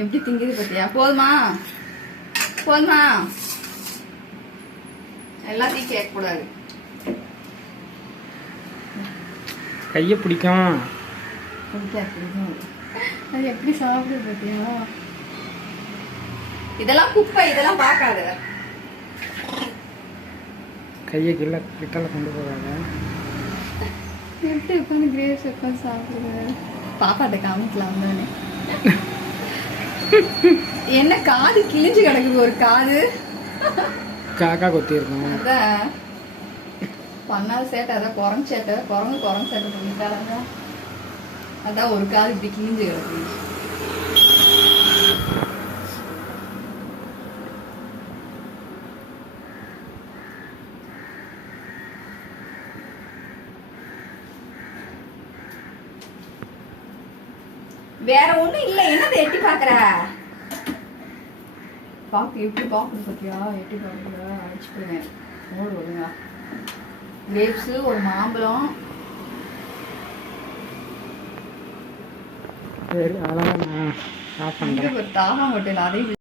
எப்படி திங்குது பத்தியா? போதுமா போதுமா? எல்லாத்தையும் கேட்க கூடாது. கையை பிடிக்கும். அது எப்படி சாப்பிடுது பத்தியா? இதெல்லாம் குப்பை, இதெல்லாம் பார்க்காத. கையை கீழே கிட்டல கொண்டு போகாத. எப்படி உட்காந்து கிரேப்ஸ் உட்காந்து சாப்பிடுது? பாப்பாட்ட காமிக்கலாம் தானே. என்ன காது கிழிஞ்சு கிடக்குது ஒரு காது. காக்கா கொத்தி இருக்கும். அதான் பண்ணாத சேட்டை. அதான் குரங்கு சேட்டை. குரங்கு சேட்டை பண்ணிட்டாங்க. அதான் ஒரு காது இப்படி கிழிஞ்சு கிடக்குது. வேற ஒண்ணும் இல்ல. என்னதை எட்டி பாக்குற? பாக்கு எப்படி பாக்குது பத்தியா? எட்டி பாக்குற அடிச்சுடுவேன். ஓடு வருங்க. கிரேப்ஸ், ஒரு மாம்பழம். சரி, அதெல்லாம் நான் ஆஃப் பண்றேன். ஒரு தாகம் மட்டும் இல்லை. அதை